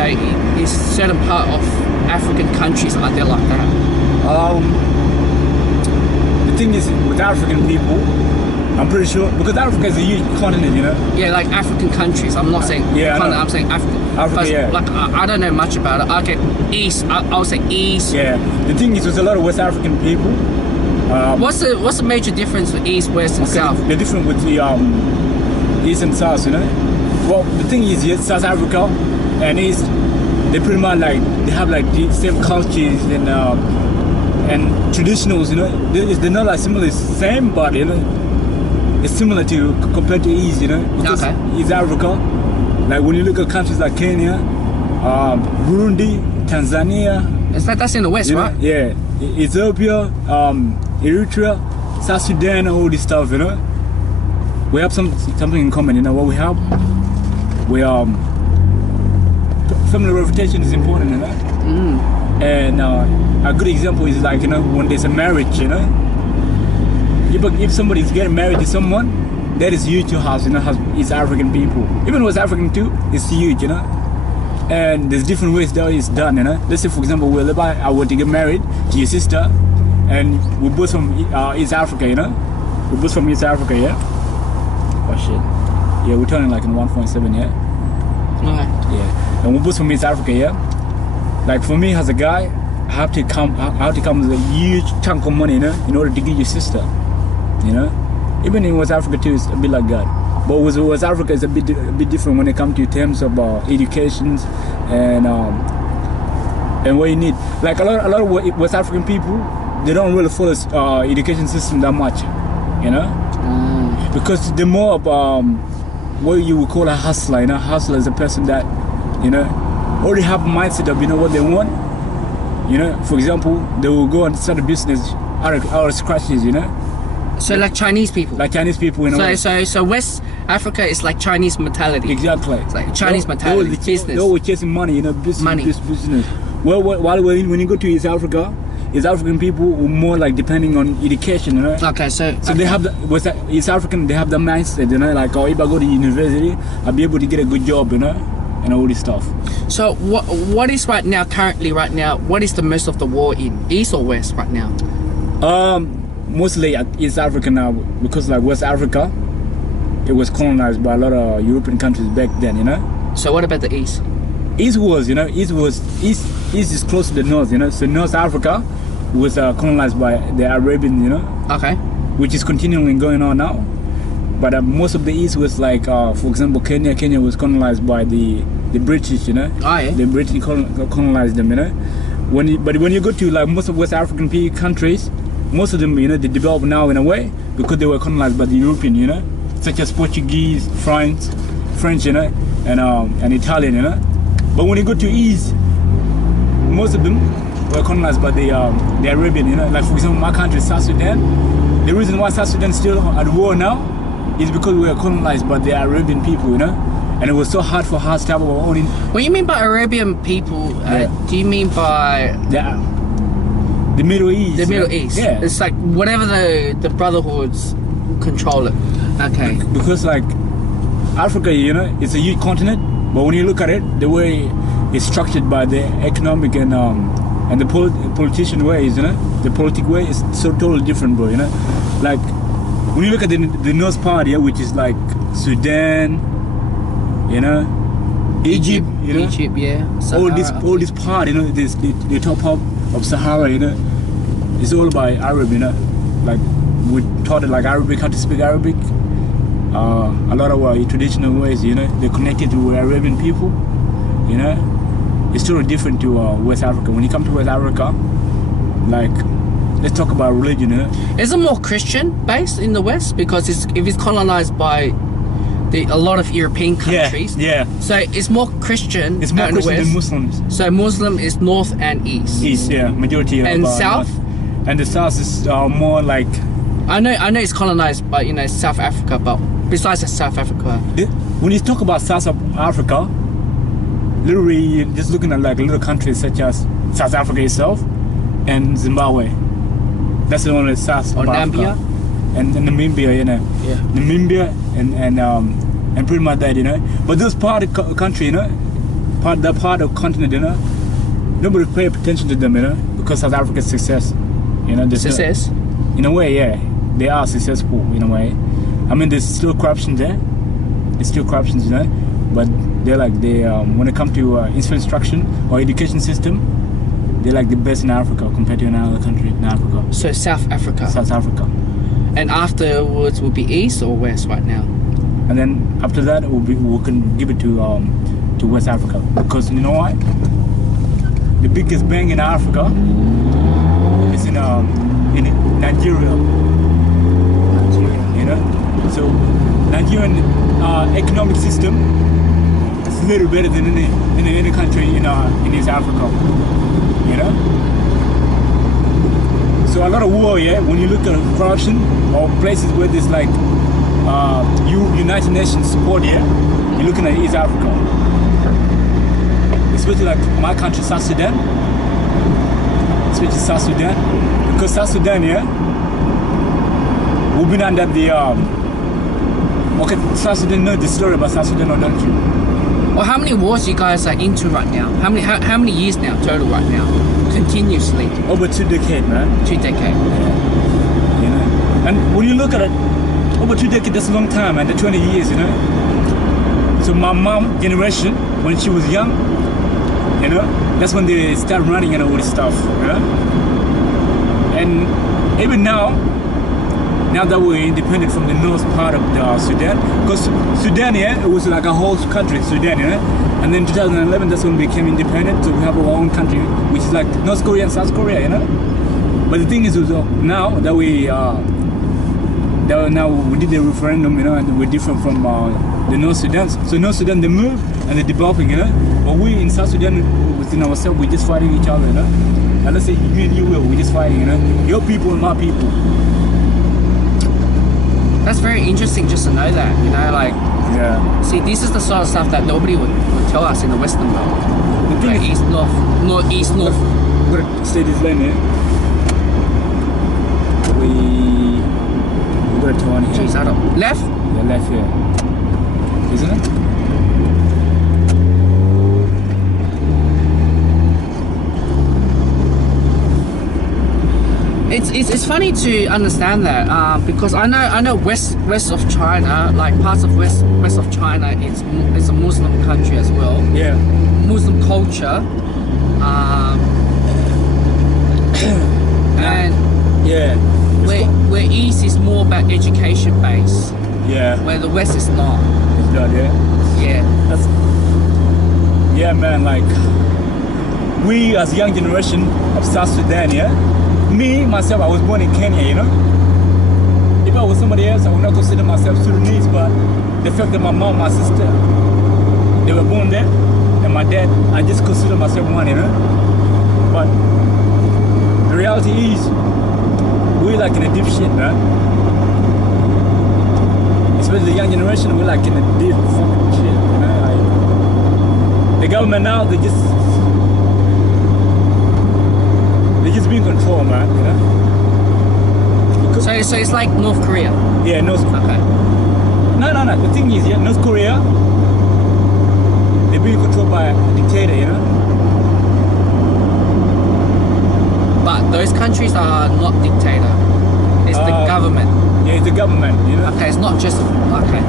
know, is certain part of African countries are there like that? The thing is, with African people, I'm pretty sure, because Africa is a huge continent, you know? Yeah, like African countries. I'm not saying continent, I'm saying Africa. Africa, yeah. Like, I don't know much about it. Okay, East, I'll say East. Yeah, the thing is, there's a lot of West African people. What's the major difference with East, West, and South? The difference with the East and South, you know? Well, the thing is, yes, South Africa and East, they pretty much like, they have like the same cultures and traditionals, you know? They're not like similar, same, but, you know, it's similar to compared to East, you know. Because East Africa, like when you look at countries like Kenya, Burundi, Tanzania. It's like that's in the West, right? Yeah, Ethiopia, Eritrea, South Sudan, all this stuff, you know. We have something in common, you know. What we have, family reputation is important, you know. And a good example is like, you know, when there's a marriage, you know. If somebody is getting married to someone, that is huge to us, you know, it's African people. Even West African too, it's huge, you know. And there's different ways that it's done, you know. Let's say, for example, I want to get married to your sister, and we're both from East Africa, you know. We're both from East Africa, yeah. Oh shit. Yeah, we're turning like in 1.7, yeah. Okay. Yeah, and we're both from East Africa, yeah. Like for me as a guy, I have to come with a huge chunk of money, you know, in order to get your sister. You know, even in West Africa too, it's a bit like that. But with West Africa, it's a bit different when it comes to terms of education and what you need. Like a lot of West African people, they don't really follow education system that much. You know, because they're more of what you would call a hustler. You know, hustler is a person that, you know, already have a mindset of, you know, what they want. You know, for example, they will go and start a business out of scratches. You know. So like Chinese people? Like Chinese people, you know. So West Africa is like Chinese mentality. Exactly. It's like Chinese mentality, business. They're always chasing money, you know, business. Well, when you go to East Africa, East African people are more like depending on education, you know. Okay, so they have East African, they have the mindset, you know, like, oh, if I go to university, I'll be able to get a good job, you know, and all this stuff. So what is currently right now, what is the most of the war in East or West right now? Mostly East Africa now, because like West Africa, it was colonized by a lot of European countries back then, you know. So what about the East? East is close to the North, you know. So North Africa was colonized by the Arabian, you know. Okay. Which is continuing going on now. But most of the East was like, for example, Kenya. Kenya was colonized by the British, you know. Oh, yeah. The British colonized them, you know. But when you go to like most of West African countries, most of them, you know, they develop now in a way because they were colonized by the European, you know, such as Portuguese, French, you know, and Italian, you know. But when you go to East, most of them were colonized by the Arabian, you know. Like for example, my country, South Sudan. The reason why South Sudan is still at war now is because we were colonized by the Arabian people, you know. And it was so hard for us to have our own. What do you mean by Arabian people? Do you mean by the Middle East? The Middle East. Yeah. It's like whatever the brotherhoods control it. Okay. Because like Africa, you know, it's a huge continent, but when you look at it, the way it's structured by the economic and the politician ways, you know, the politic way is so totally different, bro. You know, like when you look at the North part, yeah, which is like Sudan, you know, Egypt, you know, yeah, Sahara. all this part, you know, the top of Sahara, you know, it's all by Arab, you know, like we taught it like Arabic, how to speak Arabic. A lot of our traditional ways, you know, they're connected to Arabian people, you know. It's totally different to West Africa. When you come to West Africa, like, let's talk about religion, you know. Is it more Christian based in the West? Because if it's colonized by a lot of European countries. Yeah. So it's more Christian. It's more Christian than Muslims. So Muslim is North and East. East, yeah, majority. And South. North. And the South is more like. I know it's colonized by, you know, South Africa, but besides South Africa. When you talk about South Africa, literally you're just looking at like little countries such as South Africa itself and Zimbabwe. That's the only South or Namibia. And Namibia, you know. Yeah. Namibia and pretty much that, you know. But those part of country, you know, that part of continent, you know, nobody pay attention to them, you know, because South Africa's success, you know. Success? In a way, yeah, they are successful in a way. I mean, there's still corruption there. There's still corruption, you know, but they're like when it comes to infrastructure or education system, they're like the best in Africa compared to another country in Africa. So South Africa. South Africa. And afterwards will be East or West right now? And then after that, we can give it to West Africa, because you know what? The biggest bank in Africa is in Nigeria. You know, so Nigerian economic system is a little better than any country in East Africa. You know. So a lot of war, yeah. When you look at corruption or places where there's like United Nations support, yeah, you're looking at East Africa. Especially like my country, South Sudan. Especially South Sudan. Because South Sudan, yeah, we've been under the okay, South Sudan, know the story about South Sudan, or don't you? Well, how many wars you guys are into right now? How many years now total right now? Continuously? Over 2 decades, man. 2 decades. Yeah. You know? And when you look at it, over 2 decades, that's a long time, and the 20 years, you know. So my mom generation, when she was young, you know, that's when they start running and all this stuff, you know. And even now that we're independent from the north part of the Sudan, because Sudan, yeah, it was like a whole country, Sudan, you know. And then 2011, that's when we became independent, so we have our own country, which is like North Korea and South Korea, you know. But the thing is, now that we did the referendum, you know, and we're different from the North Sudan. So North Sudan, they move and they're developing, you know. But we in South Sudan, within ourselves, we're just fighting each other, you know. And let's say you and you will, we're just fighting, you know. Your people and my people. That's very interesting just to know that, you know, like. Yeah. See, this is the sort of stuff that nobody would tell us in the Western world. The thing like is, East, North, North, East, North. I'm gonna stay this lane here. We're gonna turn here. Jeez, I don't. Left? Yeah, left here. Isn't it? It's funny to understand that because I know west of China, like parts of west of China, it's a Muslim country as well. Yeah. Muslim culture, and yeah, where East is more about education based. Yeah. Where the West is not. It's not, yeah. Yeah. That's. Yeah, man. Like we as young generation of South Sudan, yeah. Me, myself, I was born in Kenya, you know. If I was somebody else, I would not consider myself Sudanese, but the fact that my mom, my sister, they were born there, and my dad, I just consider myself one, you know. But the reality is, we're like in a deep shit, man. Especially the young generation, we're like in a deep fucking shit, you know. Like, the government now, they just being controlled, man, you know. So it's like North Korea. Yeah, North. Okay. No. The thing is, yeah, North Korea, they're being controlled by a dictator, you know. But those countries are not dictator. It's the government. Yeah, it's the government, you know. Okay, it's not just okay.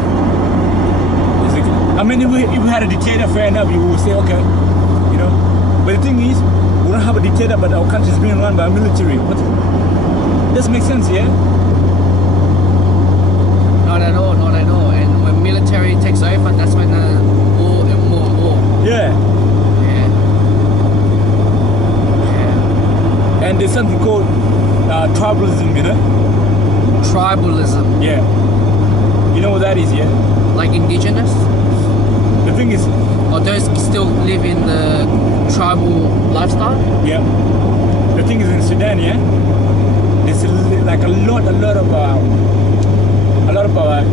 I mean, if we had a dictator, fair enough, you would say okay, you know. But the thing is, we don't have a dictator, but our country is being run by a military. What? Does make sense, yeah? Not at all. And when military takes over, that's when war and war. Yeah. And there's something called tribalism, you know? Tribalism. Yeah. You know what that is, yeah? Like indigenous? The thing is... Or those still live in the tribal lifestyle? Yeah. The thing is in Sudan, yeah? There's like a lot of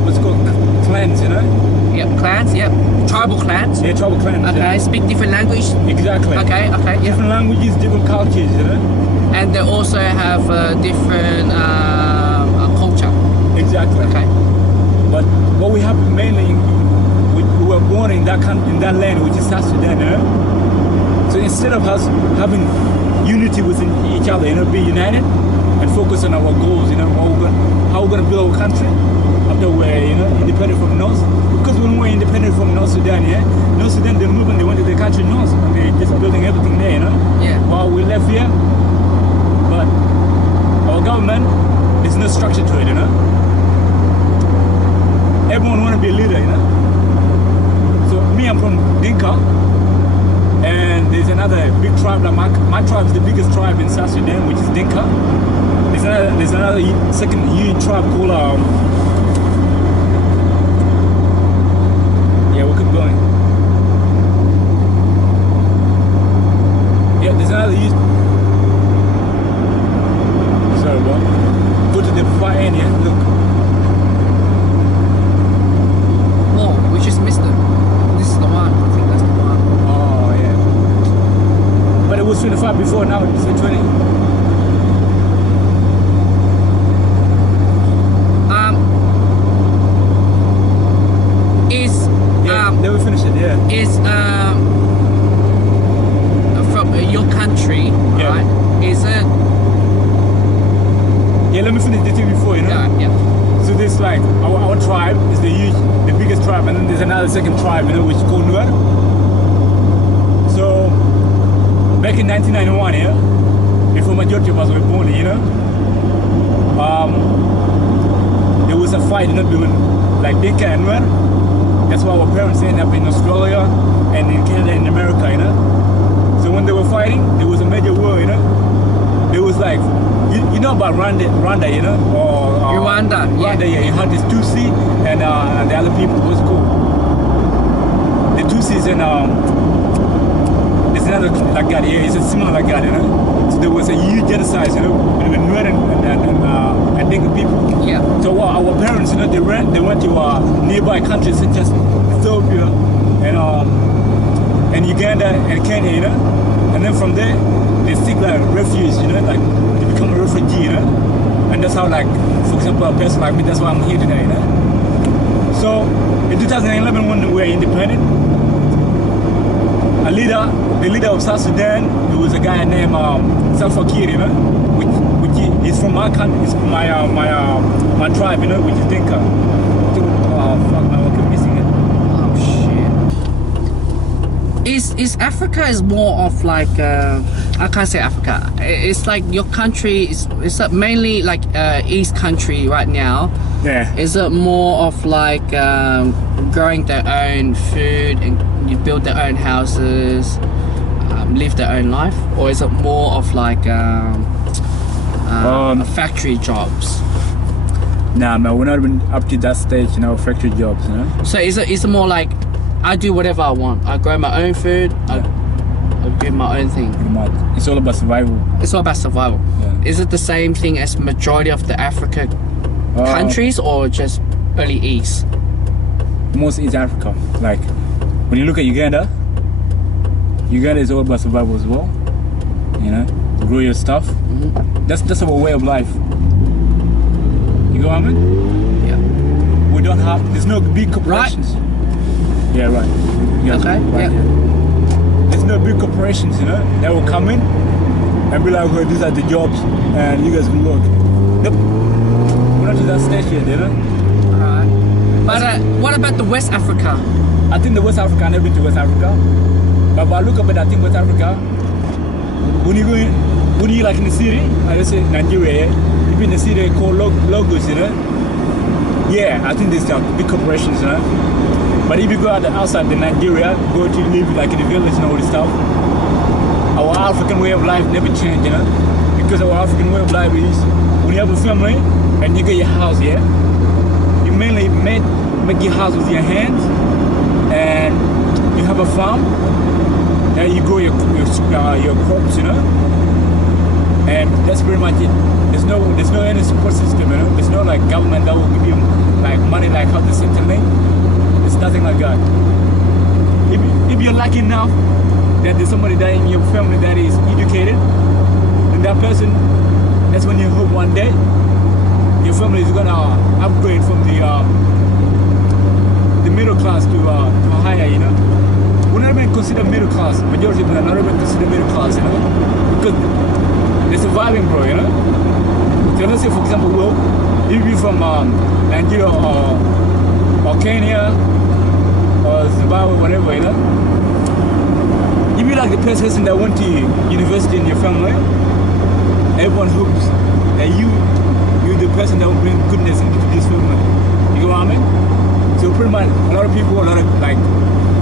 what's called clans, you know? Yep, clans, yep. Tribal clans? Yeah, tribal clans. Okay, yeah. speak different language? Exactly. Okay, yeah. Different languages, different cultures, you know? And they also have different culture? Exactly. Okay. But what we have mainly, we were were born in that land, which is South Sudan. So instead of us having unity within each other, be united and focus on our goals, how we're gonna build our country after we're independent from North. Because when we're independent from North Sudan, North Sudan, the movement, they went to the country North, and they're just building everything there, Yeah. While we left here, but our government, there's no structure to it, Everyone want to be a leader, So me, I'm from Dinka, and there's another big tribe. Like my tribe is the biggest tribe in South Sudan, which is Dinka. There's another second huge tribe called yeah, we keep going. Yeah, there's another huge. Sorry, bro. Go to the far end, look. We just missed it. This is the one. I think that's the one. Oh, yeah. But it was 25 before, now it's 20. Then we finish it, yeah. Is from your country, right? Is it? Yeah, let me finish the thing before, Yeah. So this like our tribe is the biggest tribe, and then there's another second tribe, which is called Nuer. So back in 1991, before majority of us were born, there was a fight, between like Dinka and Nuer. That's why our parents ended up in Australia and in Canada and America, So when they were fighting, there was a major war, There was like, you know about Rwanda, or Rwanda, yeah. You had this Tutsi and the other people. What's called the Tutsis and there's another like that. Yeah, it's a similar like that, So there was a huge genocide, between Nuer and Dinka people. Yeah. So our parents, they went to nearby countries such as Ethiopia and Uganda and Kenya, and then from there they seek like refuge, like to become a refugee, and that's how, like, for example, a person like me, that's why I'm here today, So in 2011, when we were independent, the leader of South Sudan, it was a guy named Salva Kiir, which is from my country, it's from my tribe, which is Dinka. Fuck, man, I keep missing it. Oh shit. Is Africa is more of like I can't say Africa. It's like your country is mainly like East country right now. Yeah. Is it more of like growing their own food and you build their own houses, live their own life, or is it more of like factory jobs? Nah, man, we're not even up to that stage, factory jobs, So is it more like I do whatever I want? I grow my own food. I do my own thing. Pretty much. It's all about survival. It's all about survival. Yeah. Is it the same thing as majority of the Africa countries, or just only East? Most East Africa. Like when you look at Uganda is all about survival as well. Grow your stuff. Mm-hmm. That's our way of life. You know what I mean? Yeah. We don't have. There's no big corporations. Right. Yeah, right. Okay. Right, yeah. There's no big corporations, that will come in and be like, okay, these are the jobs, and you guys can work. Nope. We're not to that stage yet, Alright. But what about the West Africa? I think the West Africa, I've never been to West Africa. But I look up at, I think West Africa, when you like in the city, let's say Nigeria, you be in the city called Lagos, Yeah, I think there's big corporations, But if you go outside the Nigeria, go to live like in the village and all this stuff, our African way of life never changed, Because our African way of life is when you have a family and you get your house, you mainly make your house with your hands, and you have a farm, and you grow your crops, and that's pretty much it. There's no any support system, There's no like government that will give you like money like how the settlement. It's nothing like that. If you're lucky enough that there's somebody that in your family that is educated, and that person, that's when you hope one day your family is gonna upgrade from the the middle class to higher, you know. We're not even considered middle class. Majority of them are not even considered middle class, you know, because they're surviving, bro, you know. So let's say, for example, Will, if you're from Nigeria or Kenya or Zimbabwe, whatever, you know. If you're like the first person that went to university in your family, everyone hopes that you're the person that will bring goodness into this family. You know what I mean? So pretty much a lot of people, a lot of like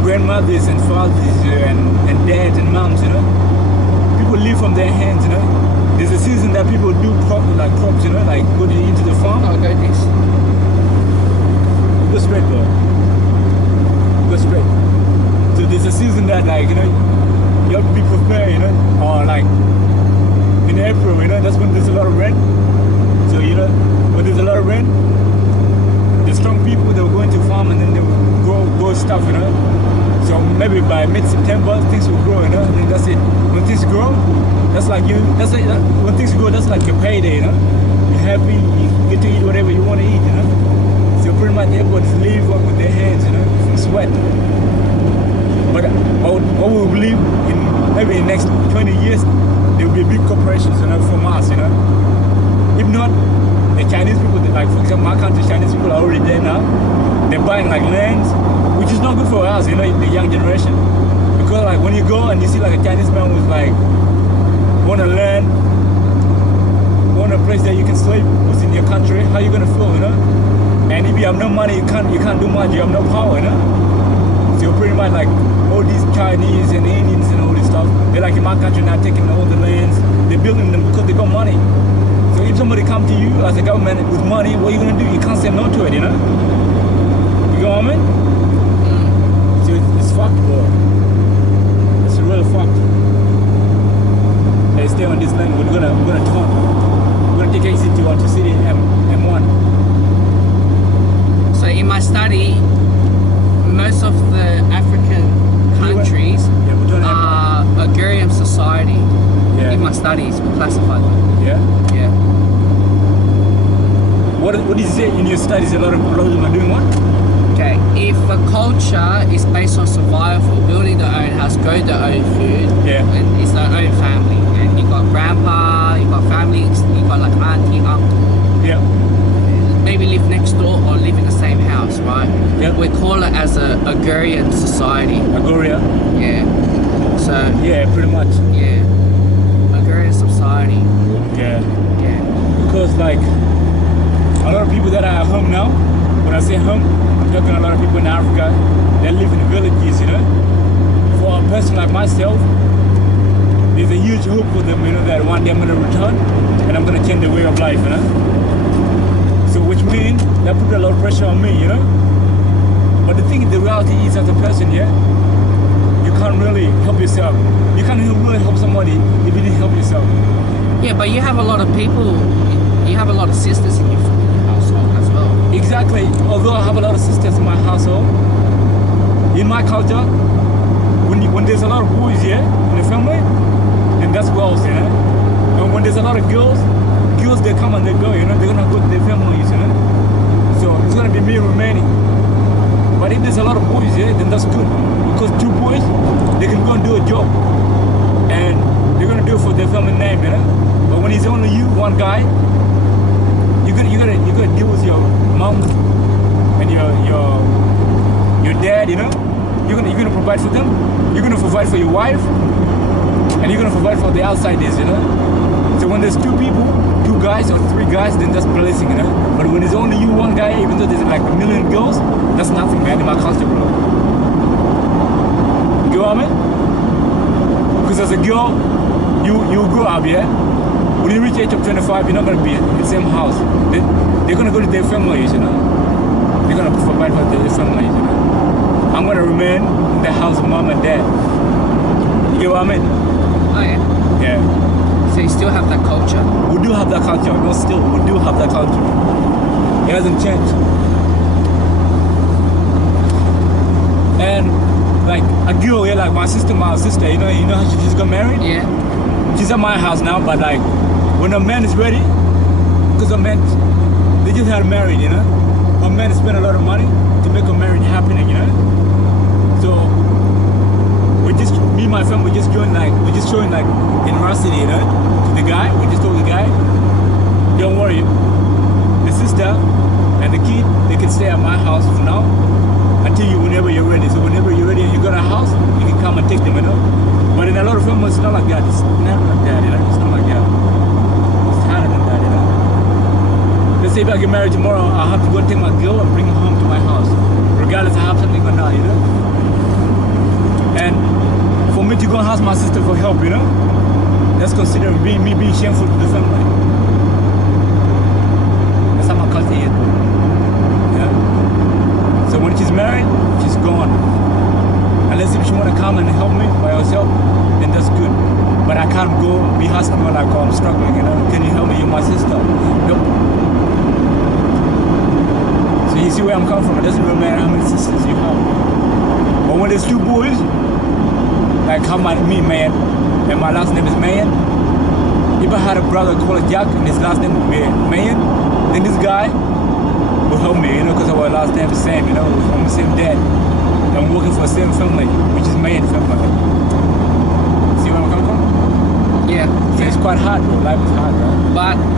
grandmothers and fathers and dads and moms, you know, people live from their hands, you know. There's a season that people do crops, you know, like go into the farm. Oh, go this. Go straight, bro. Go straight. So there's a season that, like, you know, you have to be prepared, you know, or like in April, you know, that's when there's a lot of rain. So, you know, when there's a lot of rain, the strong people, they'll go into farm and then they'll grow stuff, you know. So maybe by mid-September, things will grow, you know, and then that's it. When things grow, that's like when things grow, that's like your payday, you know. You're happy, you get to eat whatever you want to eat, you know. So pretty much everybody's live up with their hands, you know, from sweat. But what we believe in maybe in the next 20 years, there will be big corporations, you know, from us, you know. If not, the Chinese people, like for example, my country, Chinese people are already there now. They're buying like lands, which is not good for us, you know, the young generation. Because like when you go and you see like a Chinese man who's like, want a land, want a place that you can sleep within your country, how you gonna feel, you know? And if you have no money, you can't do much, you have no power, you know? So pretty much like all these Chinese and Indians and all this stuff, they're like in my country now taking all the lands, they're building them because they got money. So if somebody come to you as a government with money, what are you gonna do? You can't say no to it, you know? You know what I mean? So it's fucked, bro. It's really fucked. Let's stay on this land. We're gonna take exit to city M1. So in my study, most of the African countries are agrarian society. Yeah. In my studies, we classify them. Yeah. Yeah. What did you say in your studies? A lot of them are doing what? Okay, if a culture is based on survival, building their own house, growing their own food, Yeah. and it's their own family, and you got grandpa, you got family, you got like auntie, uncle, Yeah. maybe live next door or live in the same house, right? Yeah. We call it as a agrarian society. Agoria. Yeah. So Yeah, pretty much. yeah, agrarian society. Yeah. Yeah. Because like a lot of people that are at home now, when I say home, I'm talking a lot of people in Africa that live in villages, you know. For a person like myself, there's a huge hope for them, you know, that one day I'm gonna return and I'm gonna change the way of life, you know. So which means that put a lot of pressure on me, you know. But the thing, the reality is, as a person, yeah, you can't really help yourself. You can't really help somebody if you didn't help yourself. Yeah, but you have a lot of people, you have a lot of sisters in your household as well. Exactly. Although I have a lot of sisters in my household, in my culture, when there's a lot of boys here in the family, then that's wealth, you know. And when there's a lot of girls they come and they go, you know. They're gonna go to their families, you know. So it's gonna be me remaining. But if there's a lot of boys here, then that's good, because two boys, they can go and do a job, and they're gonna do it for their family name, you know. But when it's only you, one guy, you gotta deal with your mom and your dad, you know. You're gonna provide for them. You're gonna provide for your wife, and you're gonna provide for the outsiders, you know. So when there's two people, two guys or three guys, then that's blessing, you know. But when it's only you, one guy, even though there's like a million girls, that's nothing, man, in my culture, bro. You know what I mean? Because as a girl, you grow up, yeah. When you reach the age of 25, you're not gonna be in the same house. They're gonna go to their families, you know. They're gonna provide for their families, you know. I'm gonna remain in the house of mom and dad. You know what I mean? Oh yeah. Yeah. So you still have that culture. We do have that culture. No, still, we do have that culture. It hasn't changed. And like a girl, yeah, like my sister, you know how she just got married? Yeah. She's at my house now, but like when a man is ready, because a man, they just had married, you know. a man spend a lot of money to make a marriage happening, you know. So me and my family just showing like generosity, you know, to the guy. We just told the guy, don't worry, the sister and the kid, they can stay at my house for now until whenever you're ready. So whenever you're ready and you got a house, you can come and take them, you know. But in a lot of families, it's not like that. It's never like that, you know. It's not like that. It's harder than that, you know. Let's say if I get married tomorrow, I'll have to go take my girl and bring her home to my house, regardless I have something or not, you know. And for me to go and ask my sister for help, you know, that's considered me being shameful to the family. That's how my culture is, you know. So when she's married, she's gone. Unless if she want to come and help me by herself, then that's good. But I can't go be asking her like, oh, I'm struggling, you know. Can you help me? You're my sister. Nope. So you see where I'm coming from. It doesn't really matter how many sisters you have. But when there's two boys, like how me, man, and my last name is Man. If I had a brother called Jack and his last name would be Man, then this guy will help me, you know, because our last name is the same, you know, we're from the same dad. I'm working for the same family, which is Man family. See where I'm coming from? Yeah. So it's quite hard, bro. Life is hard, bro. But